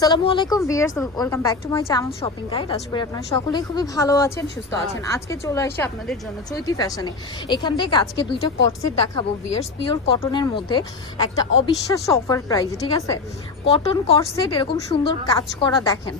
আসসালামু আলাইকুম viewers welcome back to my channel shopping guide. আশা করি আপনারা সকলেই খুবই ভালো আছেন, সুস্থ আছেন। আজকে চলে আসি আপনাদের জন্য চৈতি ফ্যাশনে। এখান থেকে আজকে দুইটা কটসেট দেখাবো ভিয়ার্স পিওর কটনের মধ্যে একটা অবিশ্বাস্য অফার প্রাইস ঠিক আছে? কটন কটসেট এরকম সুন্দর কাজ করা দেখেন।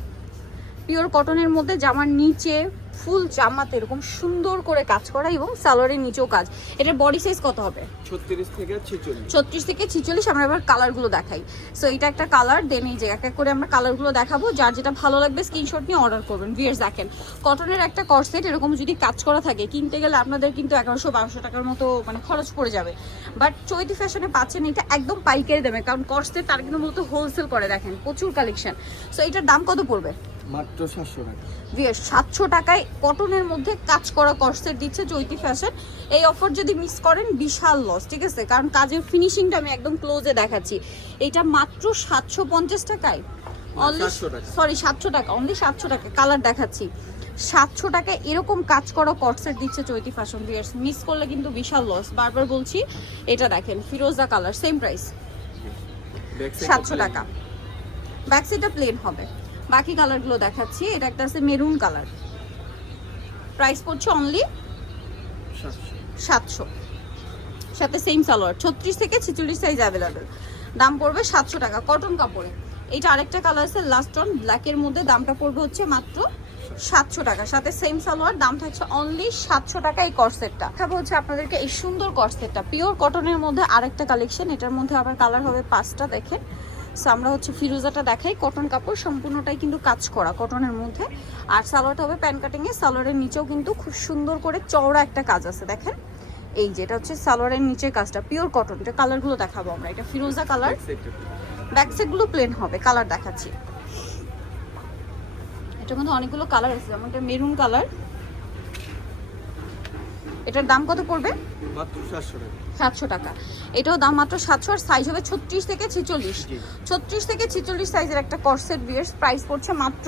পিওর কটনের মধ্যে জামার নিচে ফুল জামাতে এরকম সুন্দর করে কাজ করা এবং সালোয়ারের নিচেও কাজ। এটার বডি সাইজ কত হবে? ছত্রিশ থেকে ছেচল্লিশ। ছত্রিশ থেকে ছিচল্লিশ আমরা এবার কালারগুলো দেখাই। সো এটা একটা কালার দেন এই যে এক এক করে আমরা কালারগুলো দেখাবো। যার যেটা ভালো লাগবে স্ক্রিনশট নিয়ে অর্ডার করবেন। ভিয়ার্স দেখেন কটনের একটা কর্সেট এরকম যদি কাজ করা থাকে কিনতে গেলে আপনাদের কিন্তু এগারোশো বারোশো টাকার মতো মানে খরচ পড়ে যাবে। বাট চৈতি ফ্যাশনে পাচ্ছেন এটা একদম পাইকারি দেবে কারণ কর্সেট তার কিন্তু মূলত হোলসেল করে দেখেন প্রচুর কালেকশন সো এটার দাম কত পড়বে? মাত্র সাতশো টাকা। ভিয়ার সাতশো টাকায় কটনের মধ্যে কাজ করা কর্সেট দিচ্ছে চৈতি ফ্যাশন এই অফার যদি মিস করেন বিশাল লস ঠিক আছে? কারণ কাজের ফিনিশিংটা আমি একদম ক্লোজে দেখাচ্ছি। এটা মাত্র সাতশো পঞ্চাশ টাকায়। অনলি 700 সরি সাতশো টাকা অনলি সাতশো টাকা কালার দেখাচ্ছি। সাতশো টাকায় এরকম কাজ করা কটসেট দিচ্ছে চৈতি ফ্যাশন ভিয়ার্স মিস করলে কিন্তু বিশাল লস বারবার বলছি এটা দেখেন ফিরোজা কালার সেম প্রাইস সাতশো টাকা। ব্যাক সাইডটা প্লেন হবে। বাকি কালারগুলো দেখাচ্ছি। এটা একটা আছে মেরুন কালার। প্রাইস পড়ছে অনলি সাতশো। সাথে সেম সালোয়ার, ছত্রিশ থেকে ছেচল্লিশ সাইজ অ্যাভেলেবেল দাম পড়বে সাতশো টাকা কটন কাপড়ে। এইটা আরেকটা কালার আছে লাস্ট অন ব্ল্যাকের মধ্যে দামটা পড়বে হচ্ছে মাত্র সাতশো টাকা। সাথে সেম সালোয়ার, দাম থাকছে অনলি সাতশো টাকা এই কর্সেটটা দেখাবো হচ্ছে আপনাদেরকে এই সুন্দর কর্সেটটা পিওর কটনের মধ্যে আরেকটা কালেকশন এটার মধ্যে আবার কালার হবে পাঁচটা, দেখেন। সো আমরা হচ্ছে ফিরোজাটা দেখাই। কটন কাপড় সম্পূর্ণটাই কিন্তু কাজ করা কটনের মধ্যে। আর সালোয়ারটা হবে প্যান কাটিংয়ে সালোয়ারের নিচেও কিন্তু খুব সুন্দর করে চওড়া একটা কাজ আছে, দেখেন। এই যেটা হচ্ছে সালোয়ারের নিচের কাজটা পিওর কটন এটা কালারগুলো দেখাবো আমরা। এটা ফিরোজা কালার টা প্লেন হবে কালার দেখাচ্ছি। এটার মধ্যে অনেকগুলো কালার আছে, যেমন এটা মেরুন কালার এটার দাম কত পড়বে? সাতশো টাকা। এটাও দাম মাত্র সাতশো আর সাইজ হবে ছত্রিশ থেকে ছেচল্লিশ। ছত্রিশ থেকে ছেচল্লিশ সাইজের একটা কর্সেট বিয়ার্স প্রাইস পড়ছে মাত্র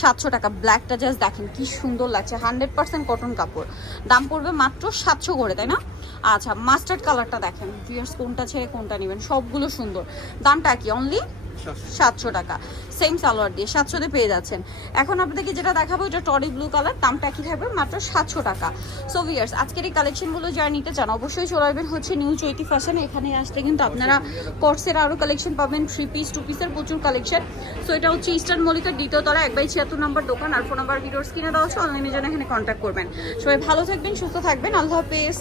সাতশো টাকা। ব্ল্যাকটা জাস্ট দেখেন কি সুন্দর লাগছে। হান্ড্রেড পার্সেন্ট কটন কাপড়। দাম পড়বে মাত্র সাতশো করে তাই না? আচ্ছা মাস্টার্ড কালারটা দেখেন। ভিয়ার্স কোনটা ছেড়ে কোনটা নেবেন? সবগুলো সুন্দর। দামটা কি? অনলি সাতশো টাকা। সেম সালোয়ার দিয়ে সাতশোতে পেয়ে যাচ্ছেন। এখন আপনাদেরকে যেটা দেখাবো, এটা টরি ব্লু কালার, দামটা কি থাকবে মাত্র সাতশো টাকা। সো ভিয়ার্স আজকের এই কালেকশনগুলো যারা নিতে চান, অবশ্যই চলে আসবেন হচ্ছে নিউ চৈতি ফ্যাশন এখানে আসলে কিন্তু আপনারা কর্সের আরও কালেকশন পাবেন থ্রি পিস টু পিসের প্রচুর কালেকশন সো এটা হচ্ছে ইস্টার্ন মল্লিকার দ্বিতীয় তলা, এক বাই ছিয়াত্তর নম্বর দোকান, আর ফোন নাম্বার ভিডিওর স্ক্রিনে দেওয়া হচ্ছে অনলাইনের জন্য এখানে কন্ট্যাক্ট করবেন। সবাই ভালো থাকবেন, সুস্থ থাকবেন, আল্লাহ হাফেজ।